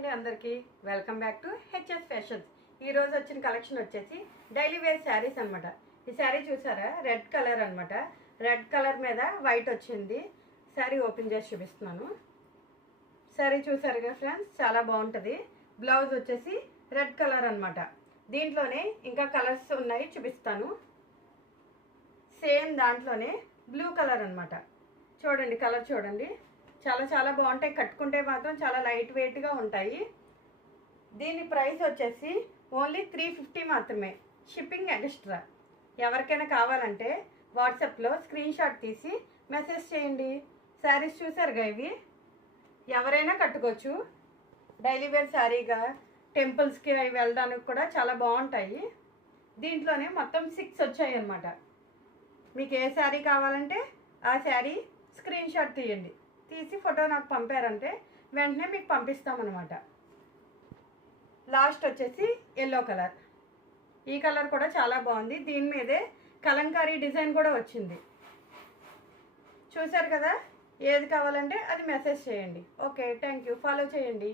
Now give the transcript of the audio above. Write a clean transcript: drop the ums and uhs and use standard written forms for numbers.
అండి అందరికీ welcome back to HS Fashions. ఈ రోజు వచ్చిన కలెక్షన్ వచ్చేసి డైలీ వేర్ శారీస్ అనమాట. ఈ శారీ చూసారా, రెడ్ కలర్ అనమాట. రెడ్ కలర్ మీద వైట్ వచ్చింది. శారీ ఓపెన్ చేసి చూపిస్తున్నాను. శారీ చూసారుగా ఫ్రెండ్స్, చాలా బాగుంటుంది. బ్లౌజ్ వచ్చేసి రెడ్ కలర్ అనమాట. దీంట్లోనే ఇంకా కలర్స్ ఉన్నాయి, చూపిస్తాను. సేమ్ దాంట్లోనే బ్లూ కలర్ అనమాట. చూడండి, కలర్ చూడండి, చాలా చాలా బాగుంటాయి. కట్టుకుంటే మాత్రం చాలా లైట్ వెయిట్గా ఉంటాయి. దీని ప్రైస్ వచ్చేసి ఓన్లీ 350 మాత్రమే, షిప్పింగ్ ఎక్స్ట్రా. ఎవరికైనా కావాలంటే వాట్సాప్లో స్క్రీన్ షాట్ తీసి మెసేజ్ చేయండి. శారీస్ చూసారుగా, ఇవి ఎవరైనా కట్టుకోవచ్చు. డైలీ వేర్ శారీగా టెంపుల్స్కి అవి వెళ్ళడానికి కూడా చాలా బాగుంటాయి. దీంట్లోనే మొత్తం 6 వచ్చాయి అన్నమాట. మీకు ఏ శారీ కావాలంటే ఆ శారీ స్క్రీన్ షాట్ తీయండి. తీసి ఫోటో నాకు పంపారంటే వెంటనే మీకు పంపిస్తామన్నమాట. లాస్ట్ వచ్చేసి ఎల్లో కలర్. ఈ కలర్ కూడా చాలా బాగుంది. దీని మీదే కలంకారీ డిజైన్ కూడా వచ్చింది. చూసారు కదా, ఏది కావాలంటే అది మెసేజ్ చేయండి. Okay, thank you. ఫాలో చేయండి.